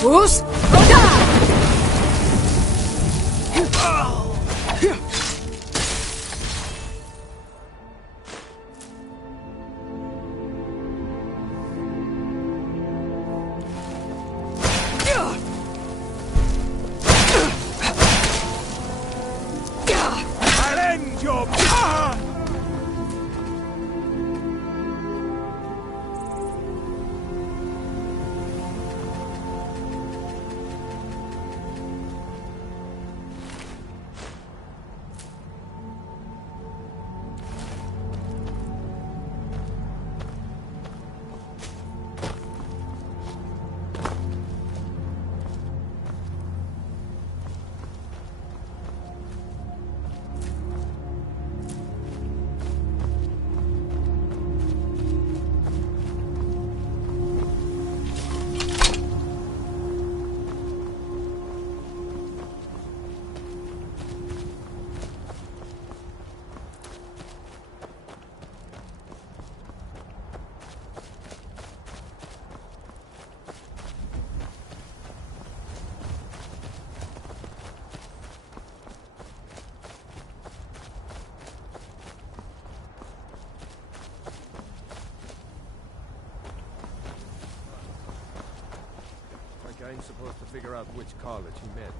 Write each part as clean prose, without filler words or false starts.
Bruce, go down! I'll end your... I'm supposed to figure out which college he meant.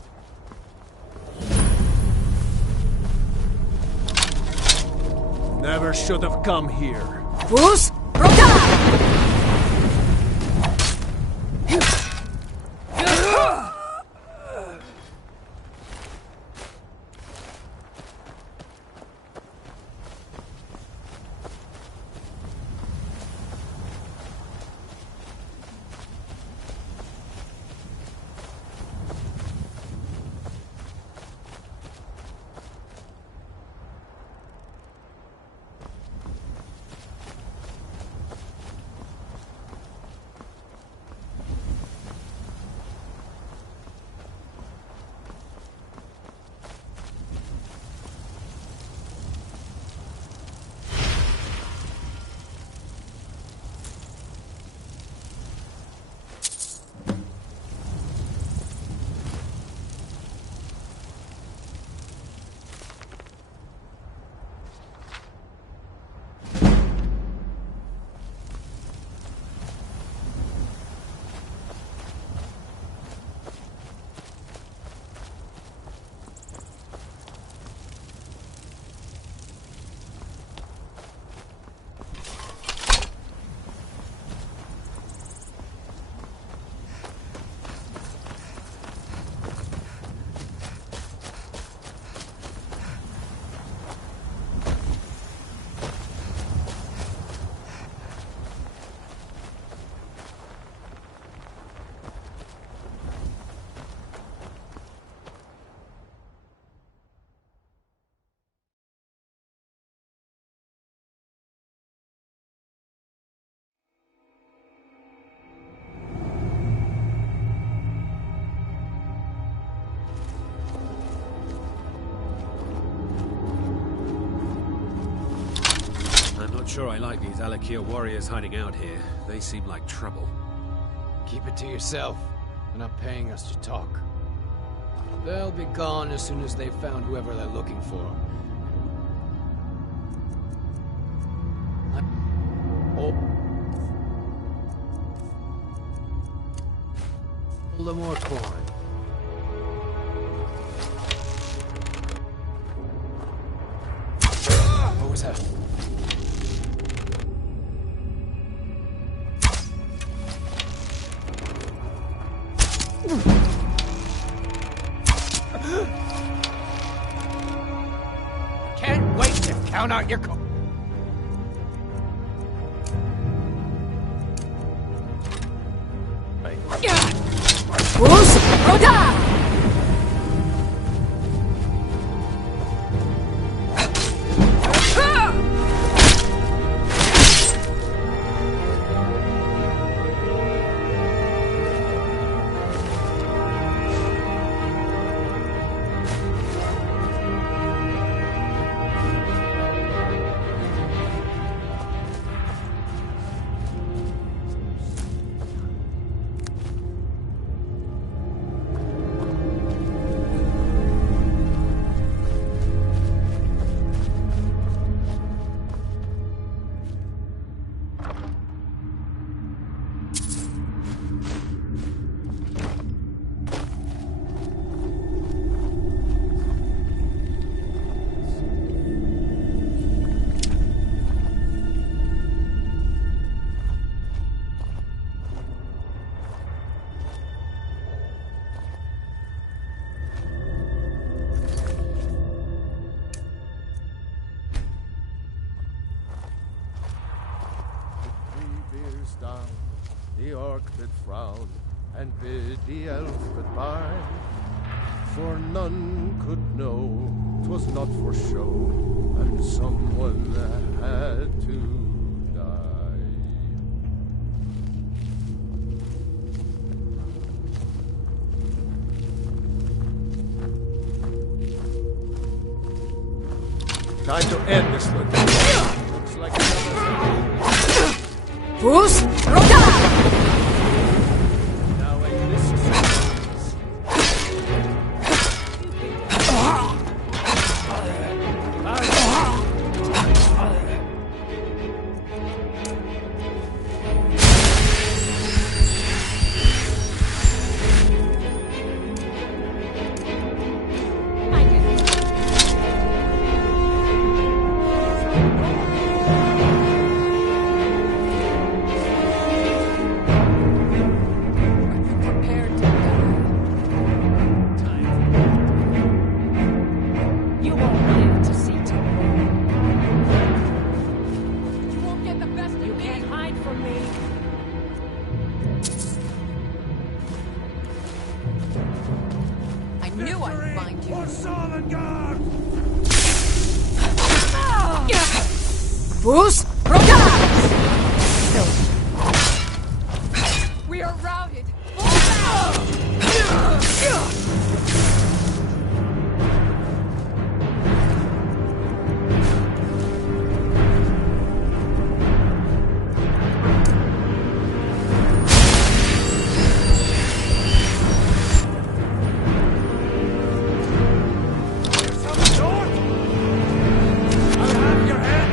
Never should have come here. Bruce, go down! Sure, I like these Alakir warriors hiding out here. They seem like trouble. Keep it to yourself. They're not paying us to talk. They'll be gone as soon as they've found whoever they're looking for. Oh. A little more corn. What was that? Can't wait to count out your co- Bruce, go down! orc did frown and bid the elf goodbye, for none could know 'twas not for show, and someone had to die. Time to end this one. Looks like another. Bruce, Roda! Now a necessary. Prepared to die. You won't live to see tomorrow. You won't get the best of me. You can't hide from me. I knew I'd find you. Bruce, Roda! We are routed. I'll have your head.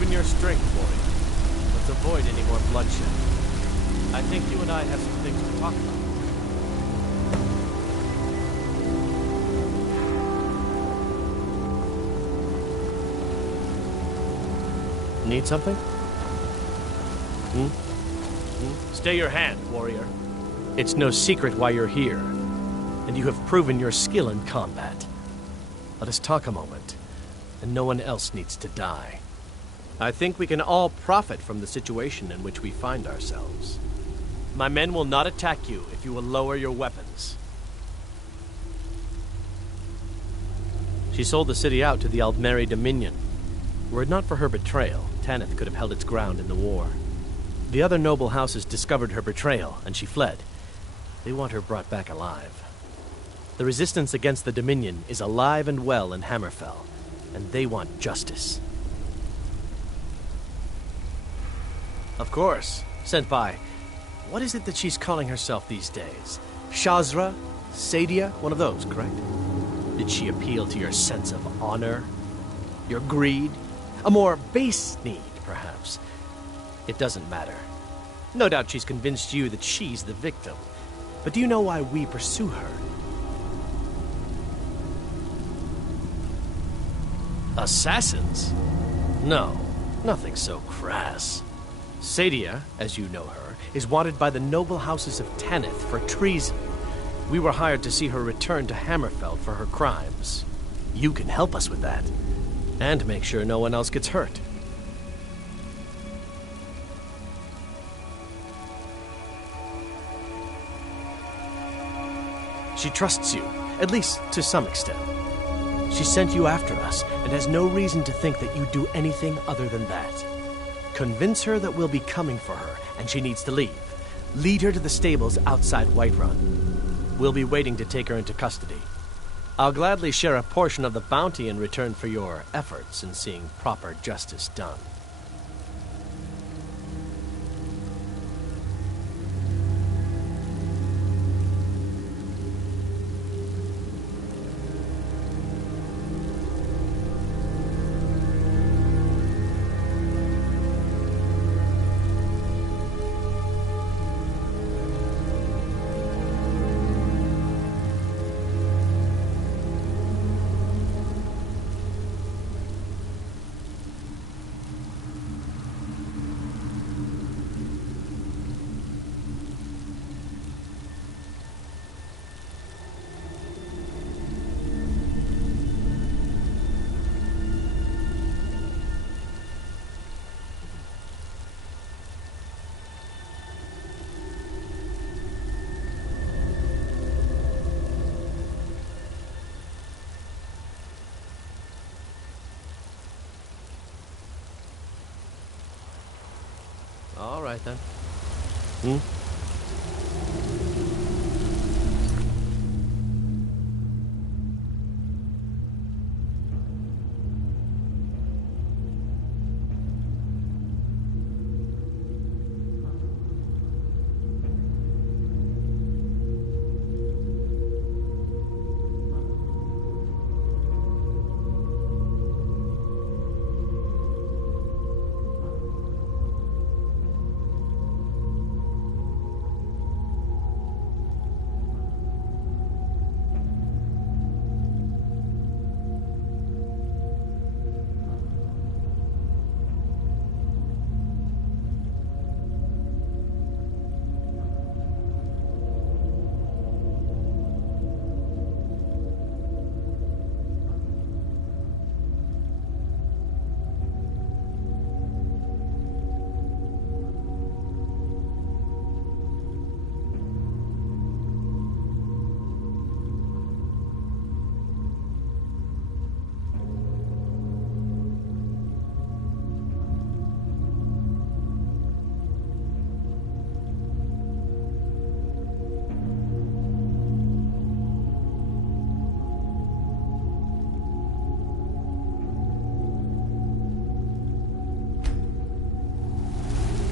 proven your strength, warrior. Let's avoid any more bloodshed. I think you and I have some things to talk about. Need something? Stay your hand, warrior. It's no secret why you're here, and you have proven your skill in combat. Let us talk a moment, and no one else needs to die. I think we can all profit from the situation in which we find ourselves. My men will not attack you if you will lower your weapons. She sold the city out to the Aldmeri Dominion. Were it not for her betrayal, Tanith could have held its ground in the war. The other noble houses discovered her betrayal, and she fled. They want her brought back alive. The resistance against the Dominion is alive and well in Hammerfell, and they want justice. Of course, Senpai. What is it that she's calling herself these days? Shazra? Sadia? One of those, correct? Did she appeal to your sense of honor? Your greed? A more base need, perhaps? It doesn't matter. No doubt she's convinced you that she's the victim. But do you know why we pursue her? Assassins? No, nothing so crass. Sadia, as you know her, is wanted by the noble houses of Tanith for treason. We were hired to see her return to Hammerfell for her crimes. You can help us with that, and make sure no one else gets hurt. She trusts you, at least to some extent. She sent you after us, and has no reason to think that you'd do anything other than that. Convince her that we'll be coming for her, and she needs to leave. Lead her to the stables outside Whiterun. We'll be waiting to take her into custody. I'll gladly share a portion of the bounty in return for your efforts in seeing proper justice done. All right, then.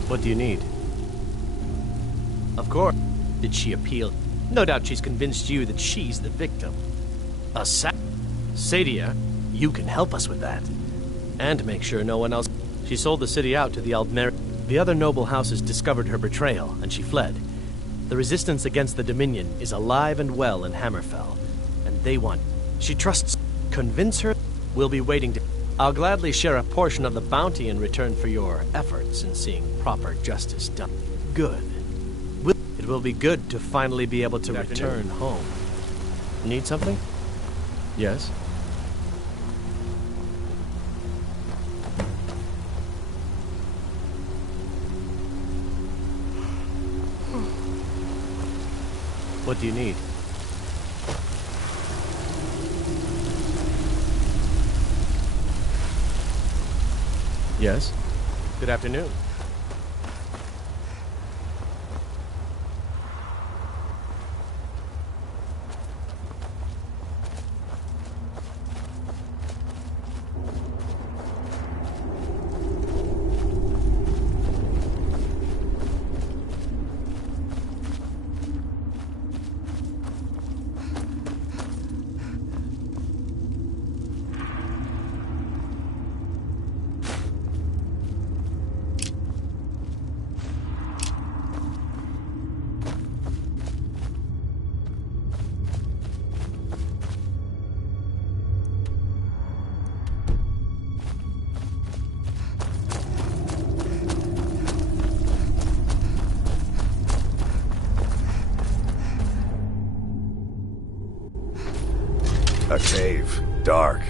What do you need? Of course. Did she appeal? No doubt she's convinced you that she's the victim. Sadia, you can help us with that. And make sure no one else... She sold the city out to the Aldmer. The other noble houses discovered her betrayal, and she fled. The resistance against the Dominion is alive and well in Hammerfell, and they want... She trusts... Convince her we'll be waiting to... I'll gladly share a portion of the bounty in return for your efforts in seeing proper justice done. Good. It will be good to finally be able to return home. Need something? Yes? What do you need? Yes? Good afternoon. A cave. Dark.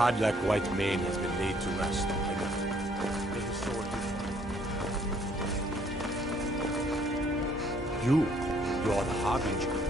Hardlack White Mane has been laid to rest. I got it. May his sword be You are the Harbinger.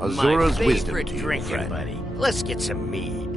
Azura's My wisdom favorite to you, drinking friend. buddy. Let's get some mead.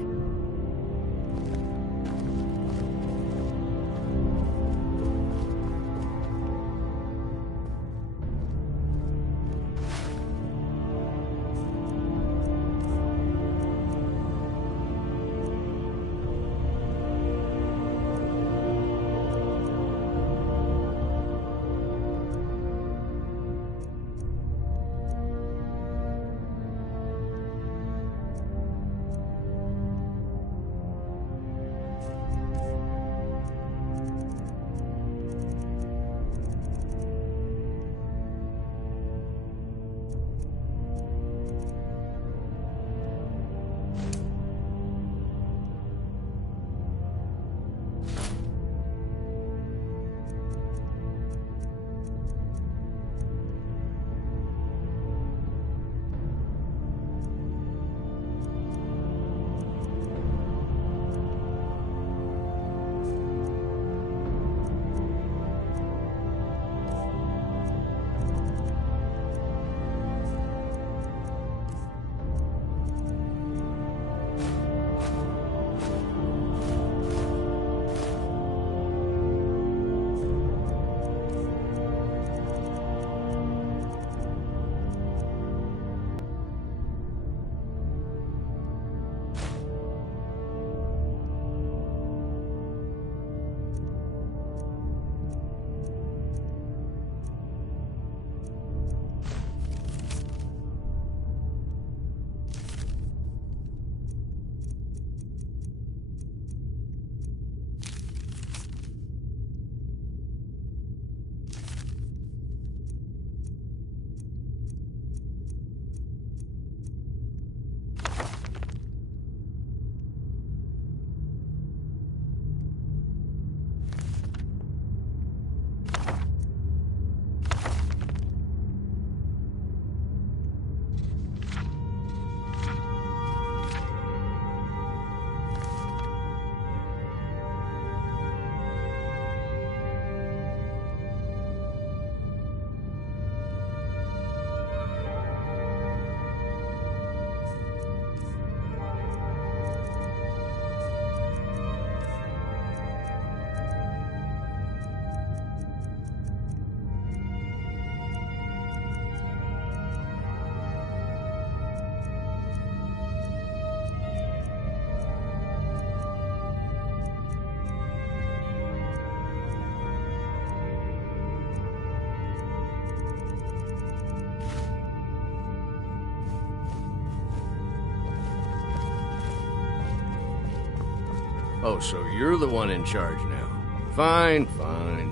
Oh, so you're the one in charge now. Fine, fine.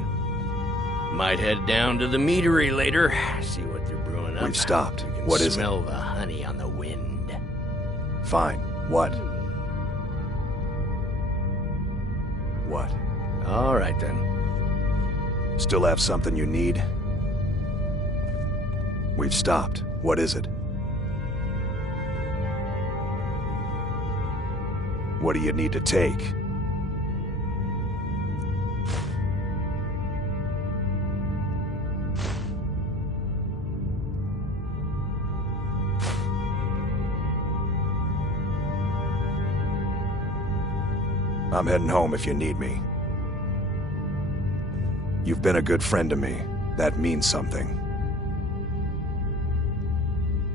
Might head down to the meadery later, see what they're brewing up. We've stopped. You can What is it? smell the honey on the wind. Fine. What? What? All right, then. Still have something you need? We've stopped. What is it? What do you need to take? I'm heading home if you need me. You've been a good friend to me. That means something.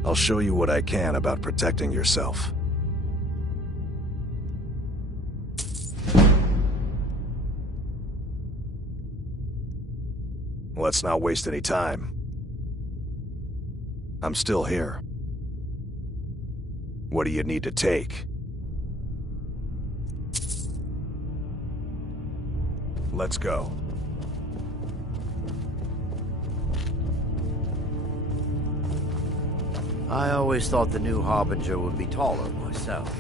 I'll show you what I can about protecting yourself. Let's not waste any time. I'm still here. What do you need to take? Let's go. I always thought the new Harbinger would be taller myself.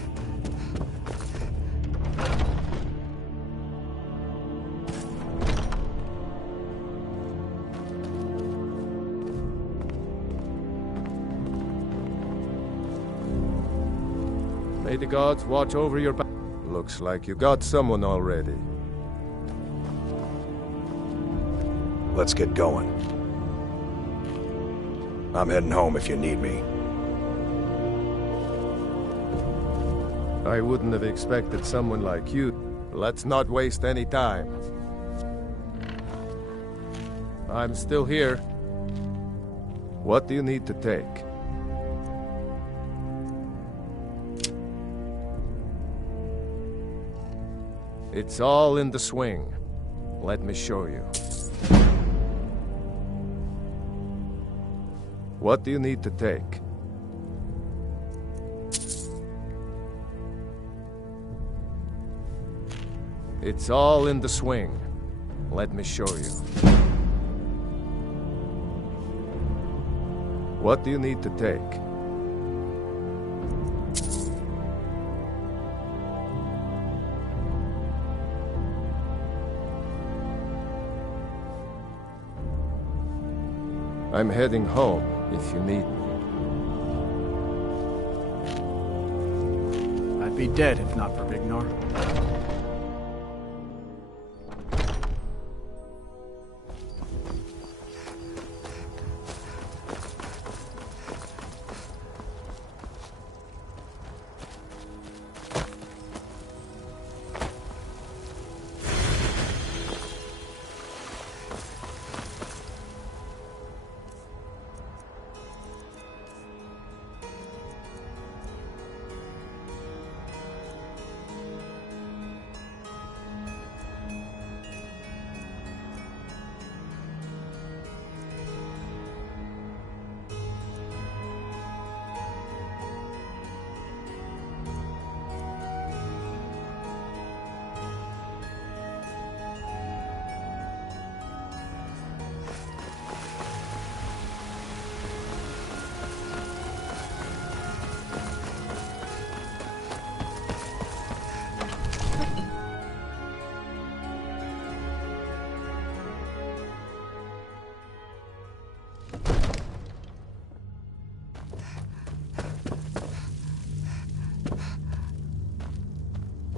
May the gods watch over your back. Looks like you got someone already. Let's get going. I'm heading home if you need me. I wouldn't have expected someone like you. Let's not waste any time. I'm still here. What do you need to take? It's all in the swing. Let me show you. What do you need to take? It's all in the swing. Let me show you. What do you need to take? I'm heading home if you need me. I'd be dead if not for Vignor.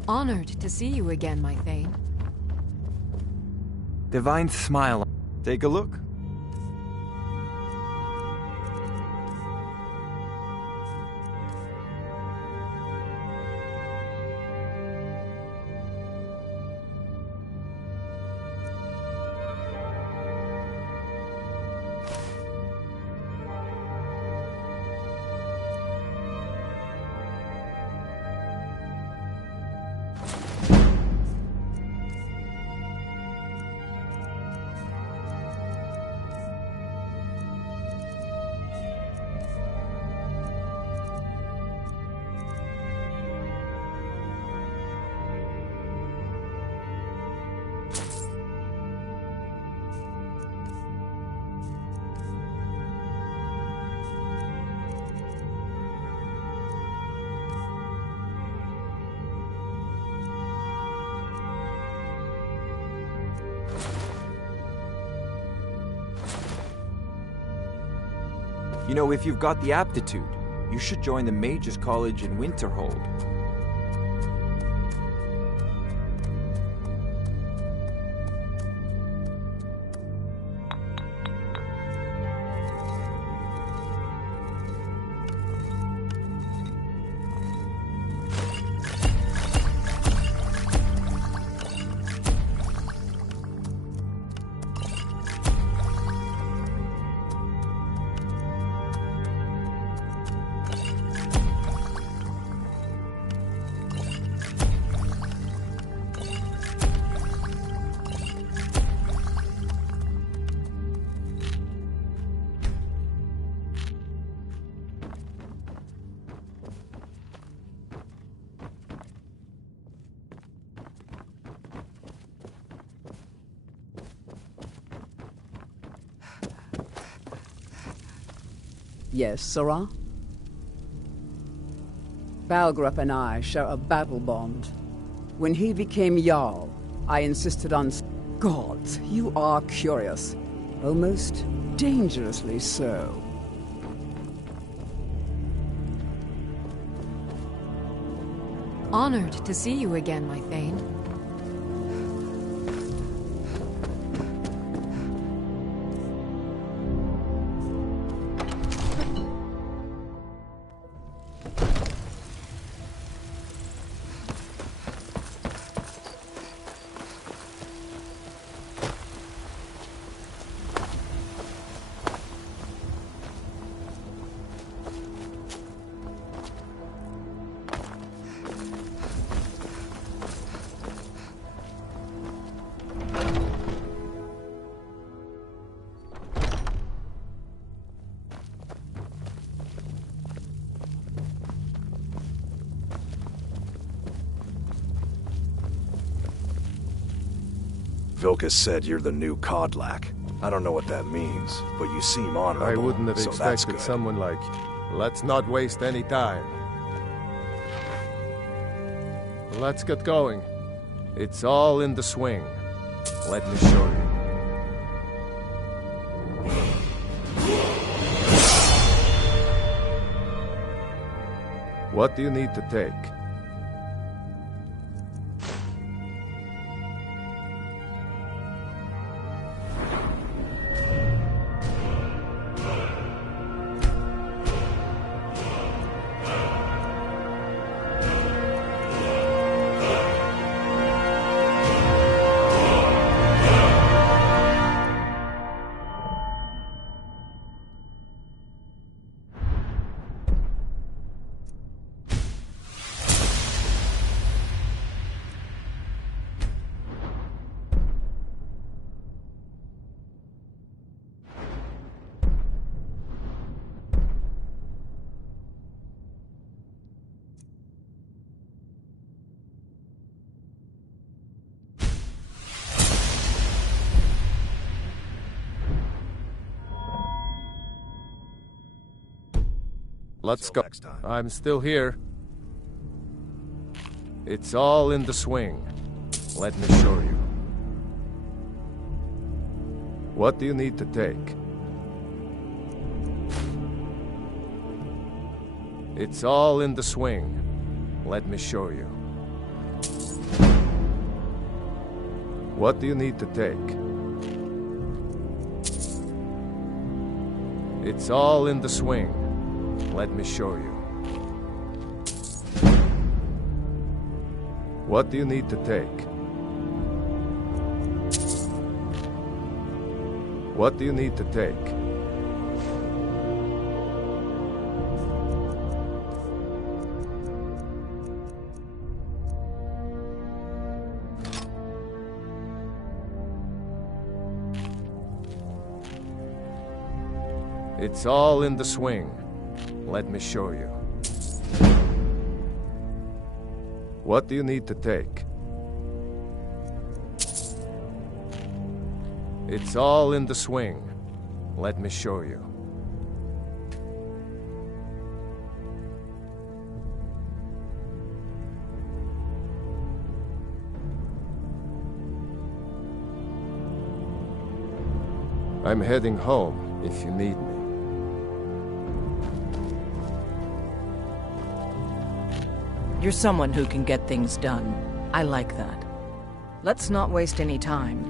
Honored to see you again, my Thane. Divine smile. Take a look. You know, if you've got the aptitude, you should join the Mages College in Winterhold. Yes, Sirrah? Balgraf and I share a battle bond. When he became Jarl, I insisted on... Gods, you are curious. Almost dangerously so. Honored to see you again, my Thane. Vilkas said you're the new Kodlak. I don't know what that means, but you seem honorable. I wouldn't have so that's expected good. someone like you. Let's not waste any time. Let's get going. It's all in the swing. Let me show you. What do you need to take? Let's go. Next time. I'm still here. It's all in the swing. Let me show you. What do you need to take? It's all in the swing. Let me show you. What do you need to take? It's all in the swing. Let me show you. What do you need to take? What do you need to take? It's all in the swing. Let me show you. What do you need to take? It's all in the swing. Let me show you. I'm heading home if you need me. You're someone who can get things done. I like that. Let's not waste any time.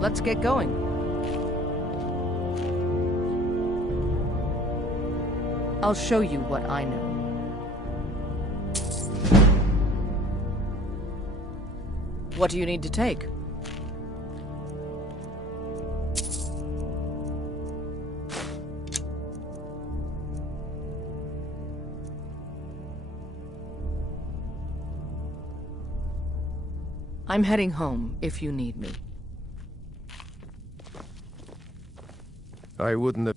Let's get going. I'll show you what I know. What do you need to take? I'm heading home if you need me. I wouldn't have...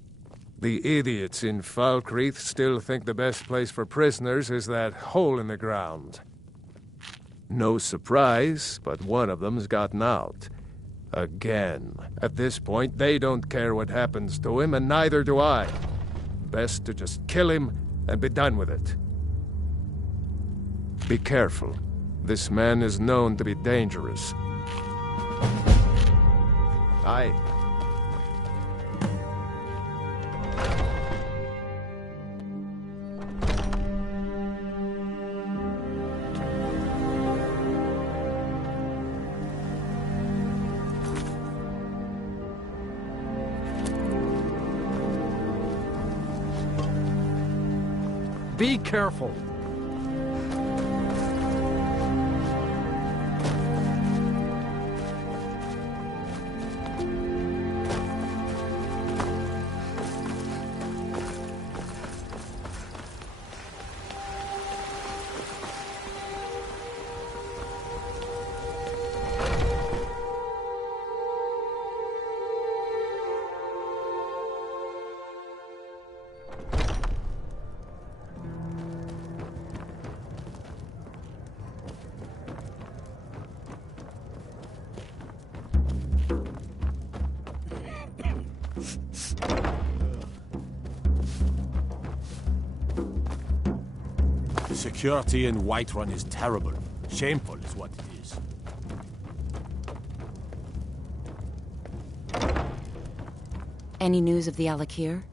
The idiots in Falkreath still think the best place for prisoners is that hole in the ground. No surprise, but one of them's gotten out. Again. At this point, they don't care what happens to him, and neither do I. Best to just kill him and be done with it. Be careful. This man is known to be dangerous. Aye. Be careful. Security in Whiterun is terrible. Shameful is what it is. Any news of the Alakir?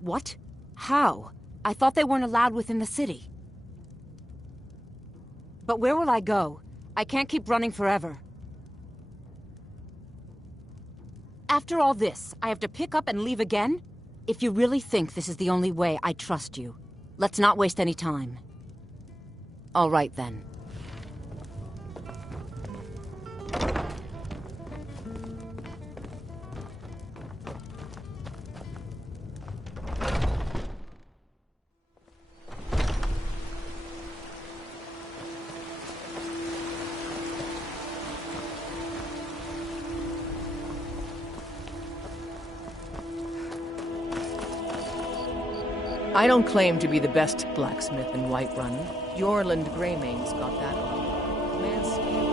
What? How? I thought they weren't allowed within the city. But where will I go? I can't keep running forever. After all this, I have to pick up and leave again? If you really think this is the only way, I trust you. Let's not waste any time. All right, then. I don't claim to be the best blacksmith in Whiterun. Jorland Greymane's got that on. Man's skilled.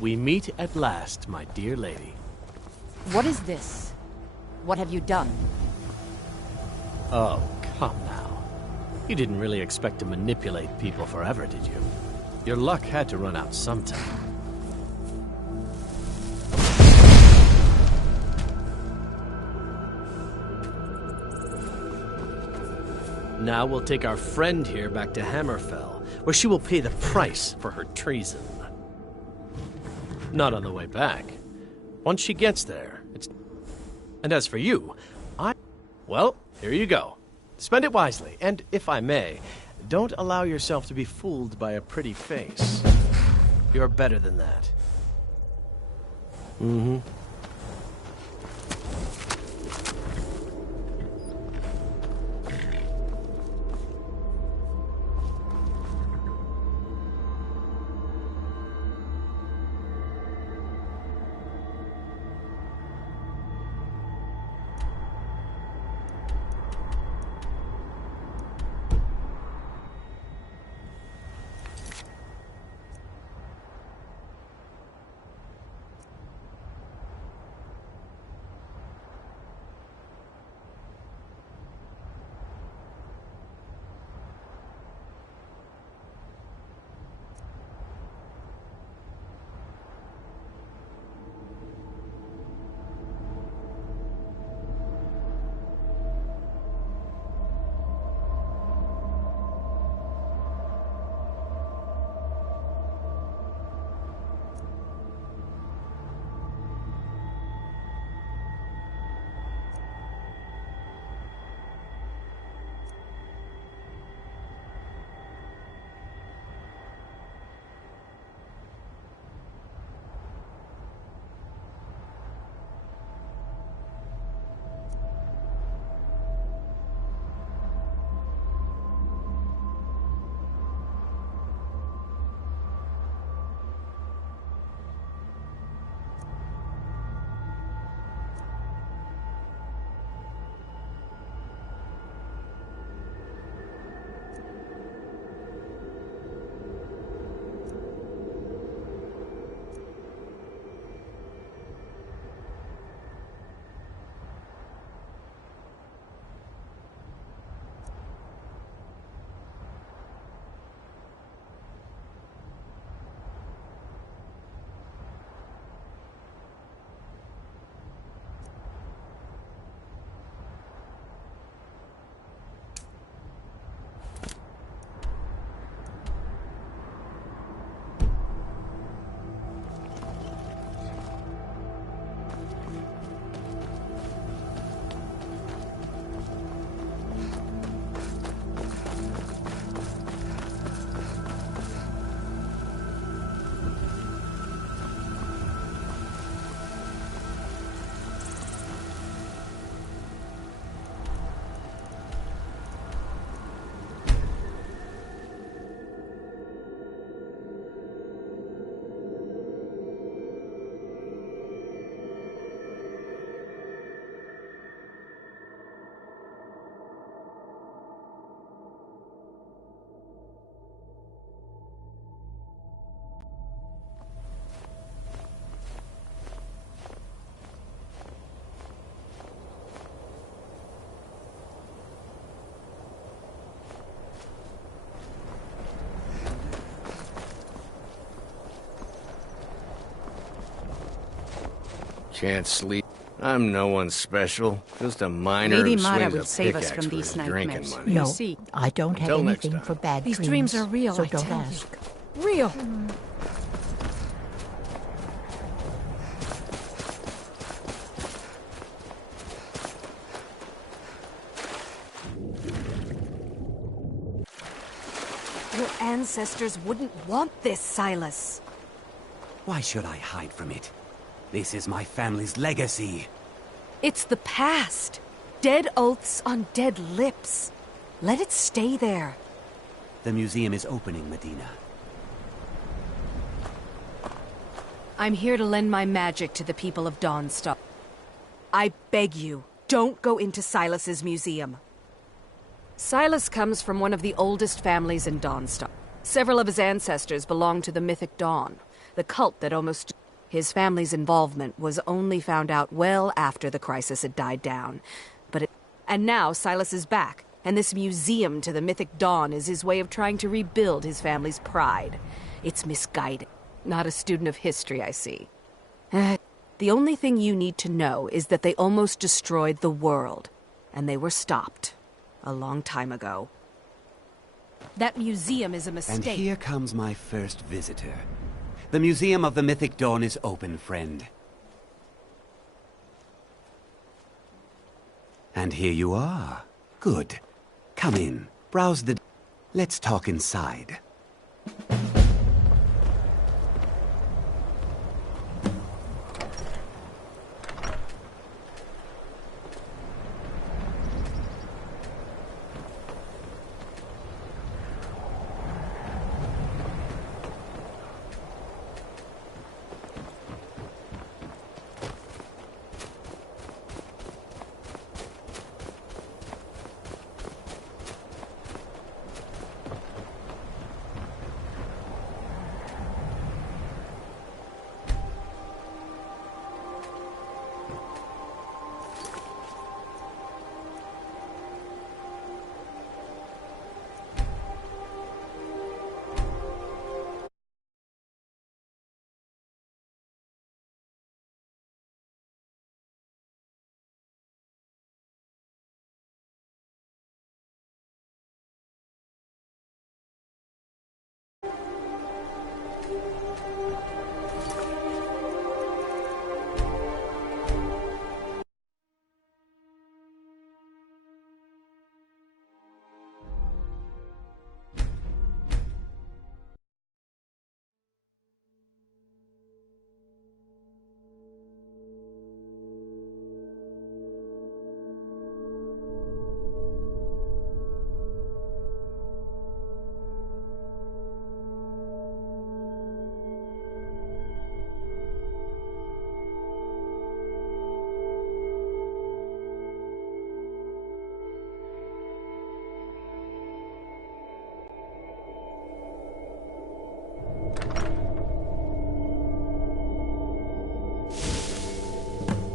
We meet at last, my dear lady. What is this? What have you done? Oh, come now. You didn't really expect to manipulate people forever, did you? Your luck had to run out sometime. Now we'll take our friend here back to Hammerfell, where she will pay the price for her treason. Not on the way back. Once she gets there, it's... And as for you, well, here you go. Spend it wisely, and if I may, don't allow yourself to be fooled by a pretty face. You're better than that. Mm-hmm. Can't sleep. I'm no one special. Just a miner Lady who Mara swings will a save us pickaxe from for these his drinking nightmares. money. No, You see, I don't have Until next anything time. for bad these dreams. dreams are real, so I don't tell ask. you. Real. Your ancestors wouldn't want this, Silas. Why should I hide from it? This is my family's legacy. It's the past. Dead oaths on dead lips. Let it stay there. The museum is opening, Medina. I'm here to lend my magic to the people of Dawnstar. I beg you, don't go into Silas's museum. Silas comes from one of the oldest families in Dawnstar. Several of his ancestors belong to the mythic Dawn, the cult that almost... His family's involvement was only found out well after the crisis had died down. And now Silas is back, And this museum to the mythic dawn is his way of trying to rebuild his family's pride. It's misguided. Not a student of history, I see. The only thing you need to know is that they almost destroyed the world. And they were stopped. A long time ago. That museum is a mistake. And here comes my first visitor. The Museum of the Mythic Dawn is open, friend. And here you are. Good. Come in. Browse the... Let's talk inside.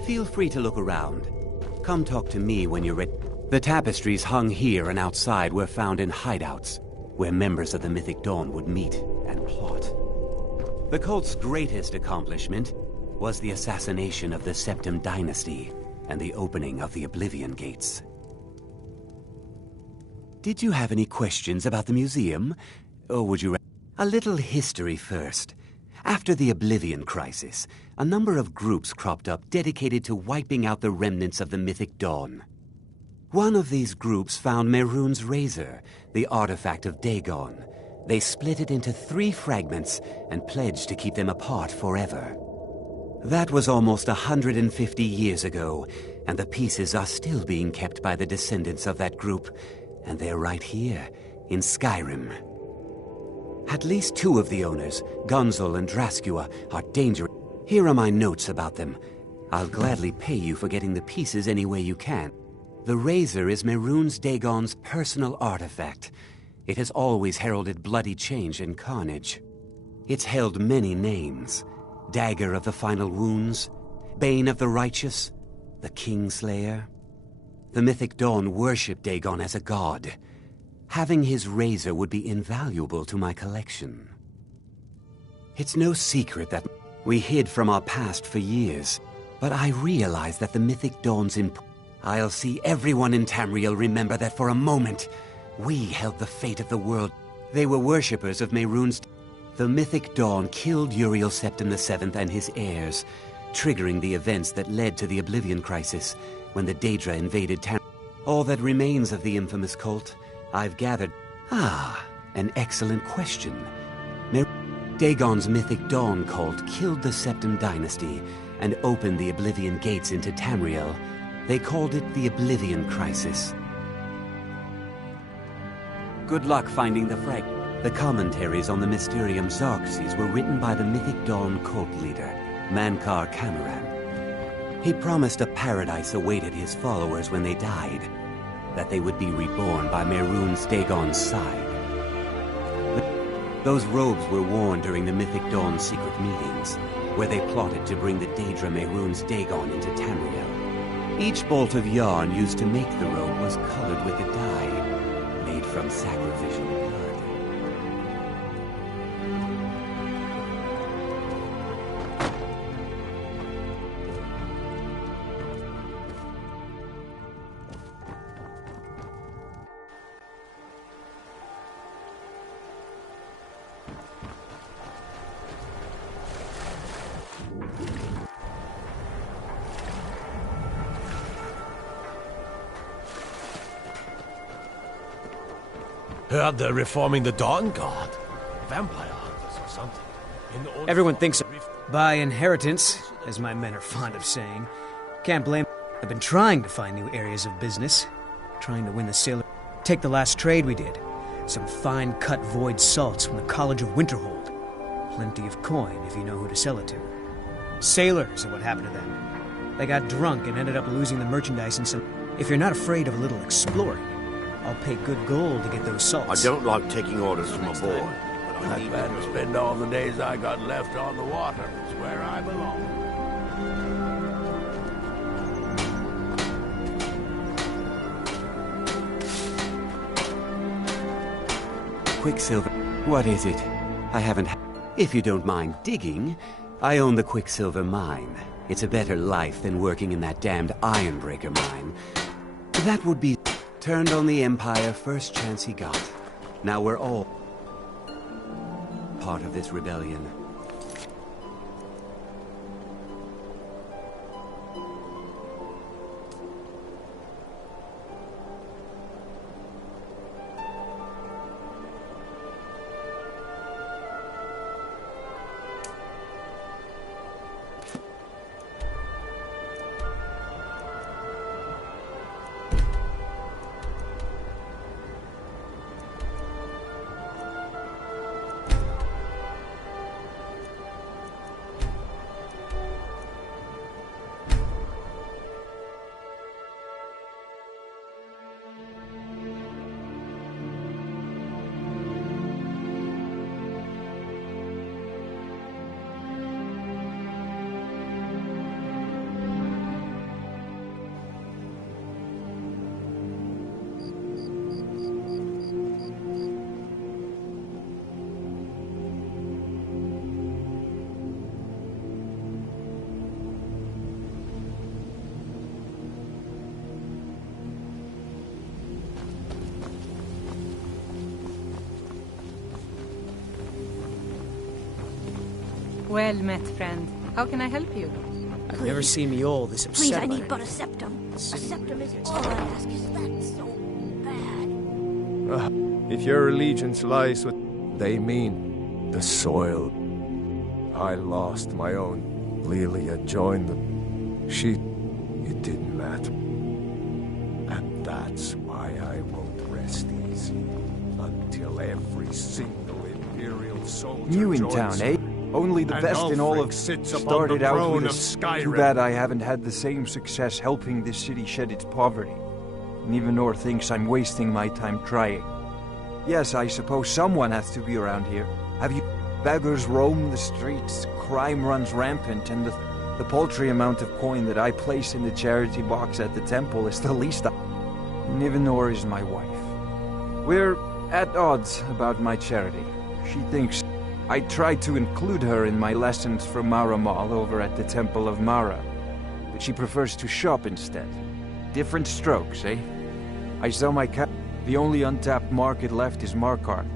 Feel free to look around. Come talk to me when you're ready. The tapestries hung here and outside were found in hideouts, where members of the Mythic Dawn would meet and plot. The cult's greatest accomplishment was the assassination of the Septim Dynasty and the opening of the Oblivion Gates. Did you have any questions about the museum? Or would you... A little history first. After the Oblivion Crisis, a number of groups cropped up dedicated to wiping out the remnants of the Mythic Dawn. One of these groups found Mehrunes' razor, the artifact of Dagon. They split it into 3 fragments and pledged to keep them apart forever. That was almost 150 years ago, and the pieces are still being kept by the descendants of that group, and they're right here, in Skyrim. At least 2 of the owners, Gunzel and Draskua, are dangerous. Here are my notes about them. I'll gladly pay you for getting the pieces any way you can. The razor is Mehrunes Dagon's personal artifact. It has always heralded bloody change and carnage. It's held many names. Dagger of the Final Wounds, Bane of the Righteous, the Kingslayer. The Mythic Dawn worshipped Dagon as a god. Having his razor would be invaluable to my collection. It's no secret that we hid from our past for years, but I realize that the Mythic Dawn's I'll see everyone in Tamriel remember that for a moment, we held the fate of the world. They were worshippers of Mehrunes. The Mythic Dawn killed Uriel Septim VII and his heirs, triggering the events that led to the Oblivion Crisis when the Daedra invaded Tamriel. All that remains of the infamous cult, I've gathered... an excellent question. Dagon's Mythic Dawn cult killed the Septim Dynasty and opened the Oblivion Gates into Tamriel. They called it the Oblivion Crisis. Good luck finding the fragment. The commentaries on the Mysterium Xarxes were written by the Mythic Dawn cult leader, Mankar Cameron. He promised a paradise awaited his followers when they died, that they would be reborn by Mehrunes Dagon's side. Those robes were worn during the Mythic Dawn secret meetings, where they plotted to bring the Daedra Mehrunes Dagon into Tamriel. Each bolt of yarn used to make the robe was colored with a dye, from sacrificial blood. Heard they're reforming the Dawn Guard. Vampire hunters or something. In the Everyone thinks so. By inheritance, as my men are fond of saying. Can't blame. I've been trying to find new areas of business. Trying to win the sailor. Take the last trade we did. Some fine cut void salts from the College of Winterhold. Plenty of coin if you know who to sell it to. Sailors are what happened to them. They got drunk and ended up losing the merchandise in some... If you're not afraid of a little exploring, I'll pay good gold to get those salts. I don't like taking orders from a boy. I'd rather spend all the days I got left on the water. It's where I belong. Quicksilver. What is it? I haven't... If you don't mind digging, I own the Quicksilver mine. It's a better life than working in that damned Ironbreaker mine. That would be... Turned on the Empire first chance he got. Now we're all... part of this rebellion. Well met, friend. How can I help you? I've never seen me all this upset. Please, I need but a septum. A septum is all I ask. Is that so bad? If your allegiance lies with... They mean the soil. I lost my own. Lelia joined them. It didn't matter. And that's why I won't rest easy until every single Imperial soldier New in joins town, eh? Only the and best in all of... Ulfric sits upon Started the out throne with of a... Skyrim. Too bad I haven't had the same success helping this city shed its poverty. Nivanor thinks I'm wasting my time trying. Yes, I suppose someone has to be around here. Have you... Beggars roam the streets, crime runs rampant, and the paltry amount of coin that I place in the charity box at the temple is the least I... Nivanor is my wife. We're at odds about my charity. She thinks I tried to include her in my lessons for Mara Mall over at the Temple of Mara, but she prefers to shop instead. Different strokes, eh? I sell my cat. The only untapped market left is Markarth.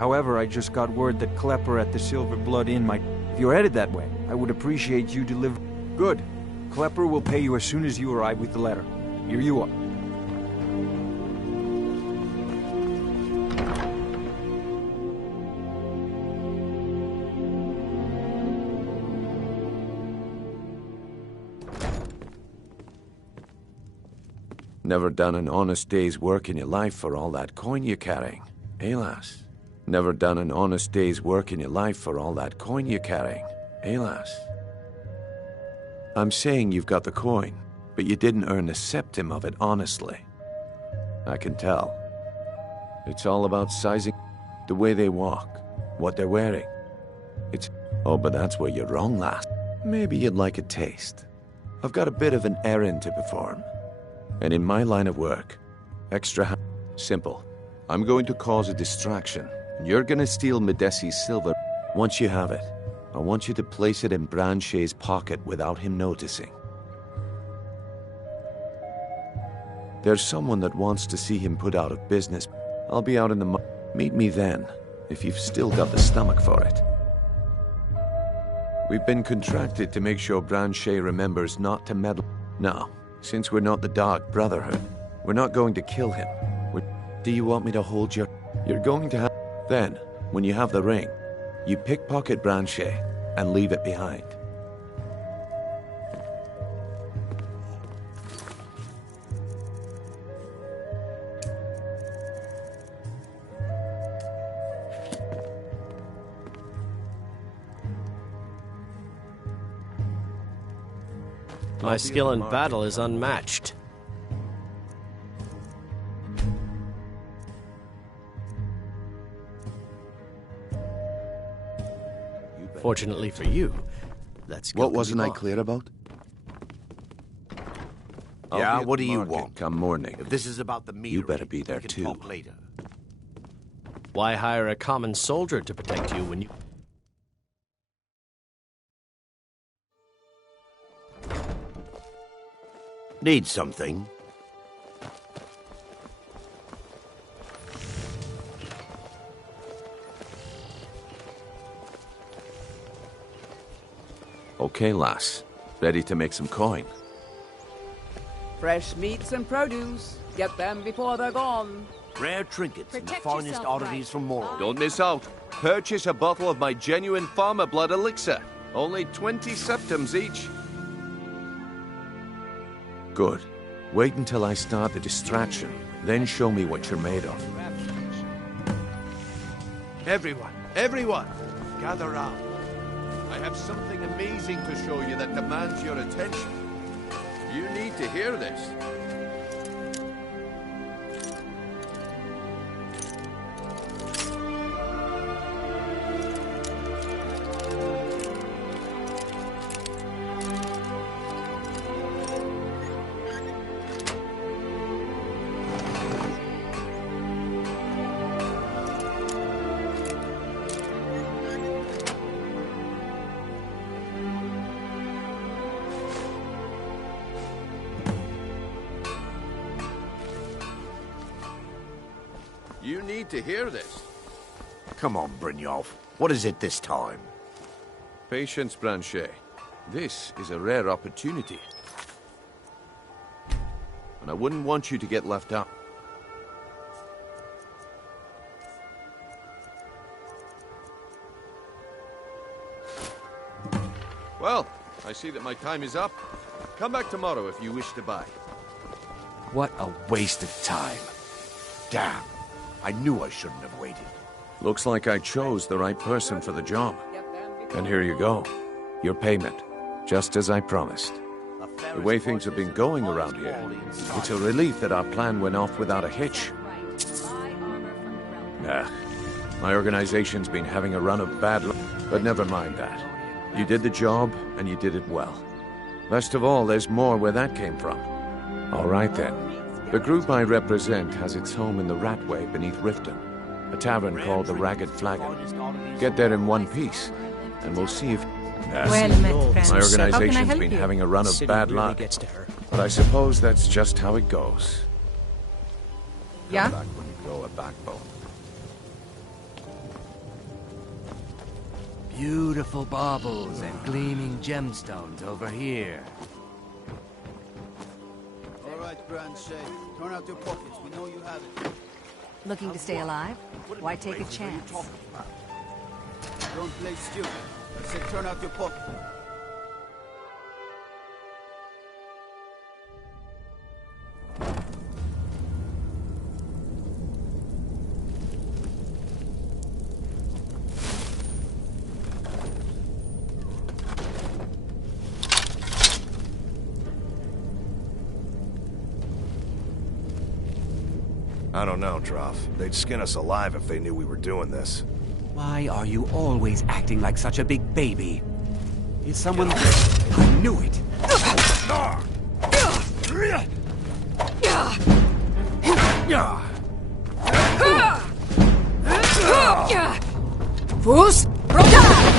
However, I just got word that Klepper at the Silver Blood Inn might... If you're headed that way, I would appreciate you deliver... Good. Klepper will pay you as soon as you arrive with the letter. Here you are. Never done an honest day's work in your life for all that coin you're carrying, eh, lass? Never done an honest day's work in your life for all that coin you're carrying, eh, lass? I'm saying you've got the coin, but you didn't earn a septim of it honestly. I can tell. It's all about sizing, the way they walk, what they're wearing. It's... Oh, but that's where you're wrong, lass. Maybe you'd like a taste. I've got a bit of an errand to perform. And in my line of work, simple. I'm going to cause a distraction. You're gonna steal Medesi's silver. Once you have it, I want you to place it in Branche's pocket without him noticing. There's someone that wants to see him put out of business. I'll be out in the meet me then, if you've still got the stomach for it. We've been contracted to make sure Branche remembers not to meddle. Now, since we're not the Dark Brotherhood, we're not going to kill him. Do you want me to hold your... You're going to have... Then, when you have the ring, you pickpocket Branche and leave it behind. My skill in battle is unmatched. Fortunately for you, that's What wasn't I clear about? Yeah, what do you want? Come morning. If this is about the meter, You better be there we can too. talk later. Why hire a common soldier to protect you when you... Need something? Okay, lass. Ready to make some coin. Fresh meats and produce. Get them before they're gone. Rare trinkets and the Protect finest yourself, oddities right. from Morrow. Don't miss out. Purchase a bottle of my genuine farmer blood elixir. Only 20 septims each. Good. Wait until I start the distraction, then show me what you're made of. Everyone, gather round. I have something amazing to show you that demands your attention. You need to hear this. You need to hear this. Come on, Brynjolf. What is it this time? Patience, Branche. This is a rare opportunity. And I wouldn't want you to get left out. Well, I see that my time is up. Come back tomorrow if you wish to buy. What a waste of time. Damn. I knew I shouldn't have waited. Looks like I chose the right person for the job. And here you go. Your payment. Just as I promised. The way things have been going around here, it's a relief that our plan went off without a hitch. My organization's been having a run of bad luck, but never mind that. You did the job, and you did it well. Best of all, there's more where that came from. All right then. The group I represent has its home in the Ratway beneath Riften, a tavern called the Ragged Flagon. Get there in one piece, and we'll see if... Well met, friends. My How can I organization's help been you? having a run of City bad really luck, gets to her. but I suppose that's just how it goes. Yeah? Come back when you grow a backbone. Beautiful baubles and gleaming gemstones over here. All right, Branche. Turn out your pockets. We know you have it. Looking to stay alive? Why take a chance? Don't play stupid. I said turn out your pocket. I don't know, Droff. They'd skin us alive if they knew we were doing this. Why are you always acting like such a big baby? Is someone... I knew it! Fus Roda!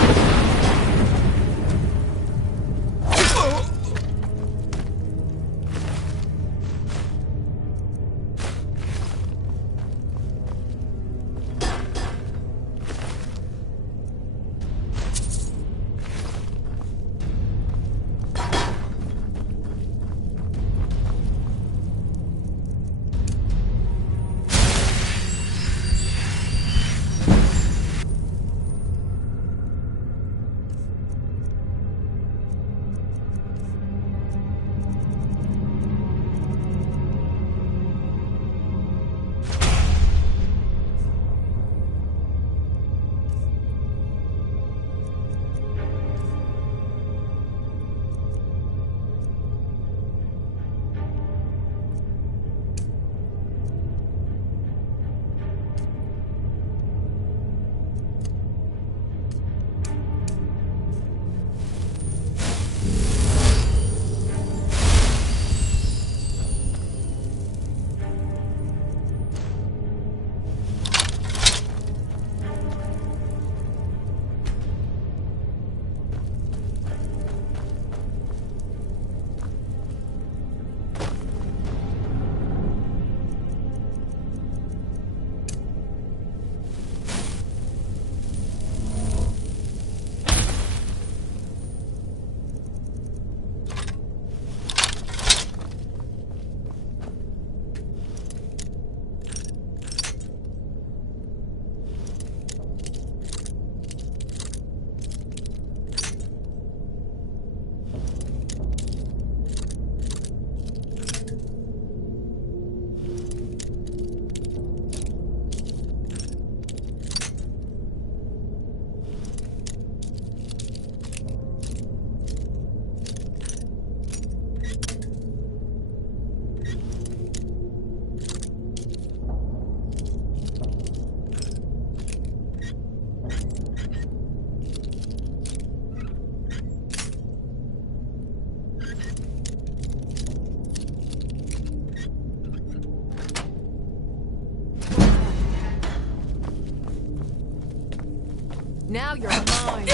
Now you're mine.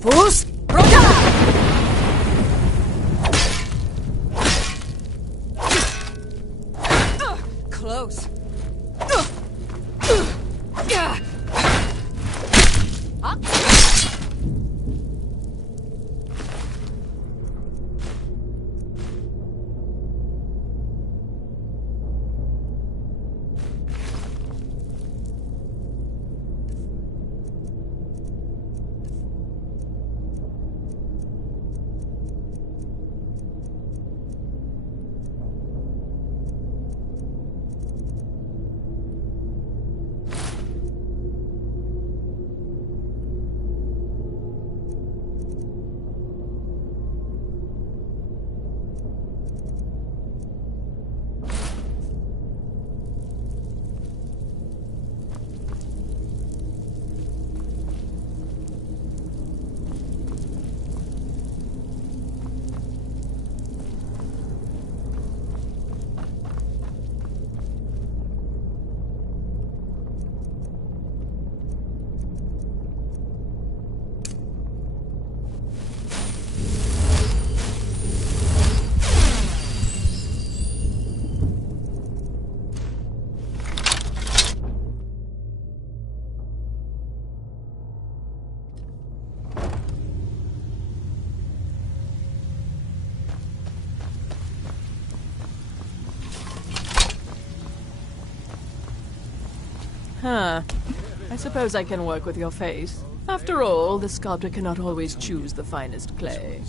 Fus Roda! Close. Huh. I suppose I can work with your face. After all, the sculptor cannot always choose the finest clay.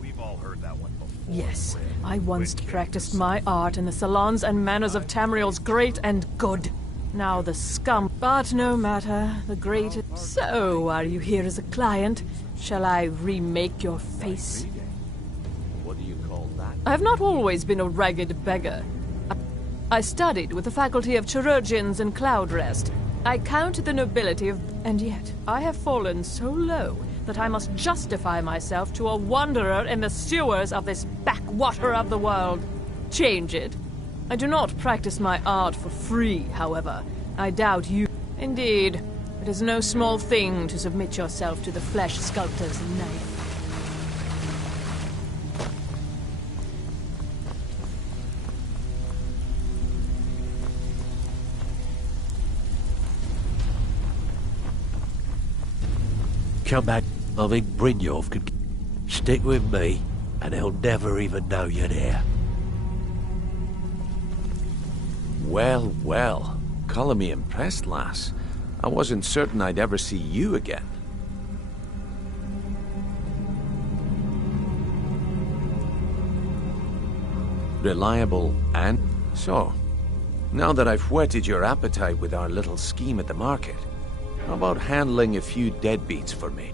We've all heard that one before. Yes, I once practiced my art in the salons and manners of Tamriel's great and good. Now the scum. But no matter, the great... So, are you here as a client? Shall I remake your face? What do you call that? I have not always been a ragged beggar. I studied with the faculty of chirurgeons and cloud rest. I count the nobility of... And yet, I have fallen so low that I must justify myself to a wanderer in the sewers of this backwater of the world. Change it. I do not practice my art for free, however. I doubt you. Indeed, it is no small thing to submit yourself to the flesh sculptor's knife. Come back. I think Brynjolf could stick with me, and he'll never even know you're there. Well, well. Colour me impressed, lass. I wasn't certain I'd ever see you again. Reliable and... So, now that I've whetted your appetite with our little scheme at the market, how about handling a few deadbeats for me?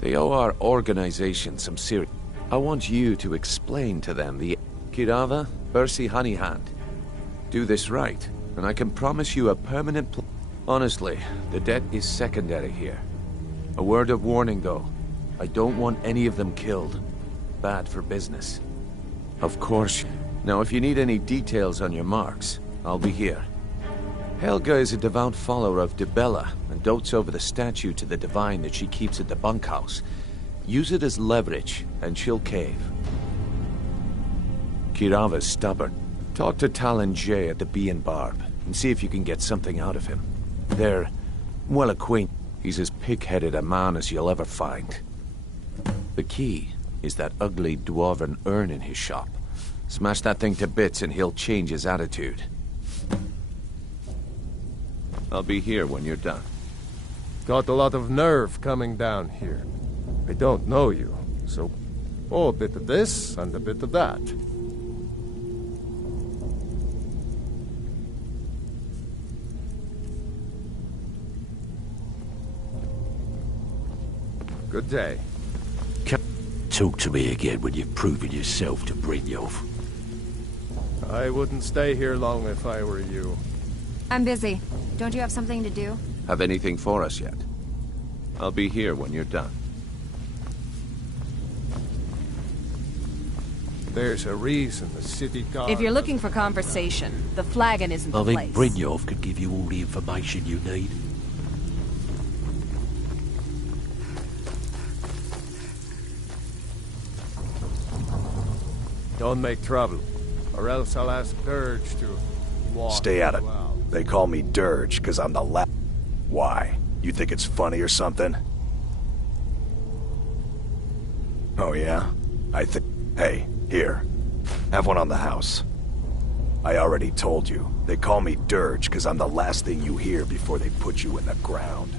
They owe our organization some serious... I want you to explain to them the... Kirava, Bercy Honeyhand. Do this right, and I can promise you a permanent... Honestly, the debt is secondary here. A word of warning, though. I don't want any of them killed. Bad for business. Of course. Now, if you need any details on your marks, I'll be here. Helga is a devout follower of Dibella and dotes over the statue to the divine that she keeps at the bunkhouse. Use it as leverage, and she'll cave. Kirava's stubborn. Talk to Talon J at the Bee and Barb, and see if you can get something out of him. They're well acquainted. He's as pig-headed a man as you'll ever find. The key is that ugly dwarven urn in his shop. Smash that thing to bits and he'll change his attitude. I'll be here when you're done. Got a lot of nerve coming down here. I don't know you, so... Oh, a bit of this and a bit of that. Good day. Talk to me again when you've proven yourself to Brynjolf. I wouldn't stay here long if I were you. I'm busy. Don't you have something to do? Have anything for us yet? I'll be here when you're done. There's a reason the city guard... If you're looking for conversation, the flagon isn't the I place. think Brynjolf could give you all the information you need. Don't make trouble, or else I'll ask Dirge to walk. Stay out of... you out. They call me Dirge because I'm the Why? You think it's funny or something? Oh yeah? Hey, here. Have one on the house. I already told you. They call me Dirge because I'm the last thing you hear before they put you in the ground.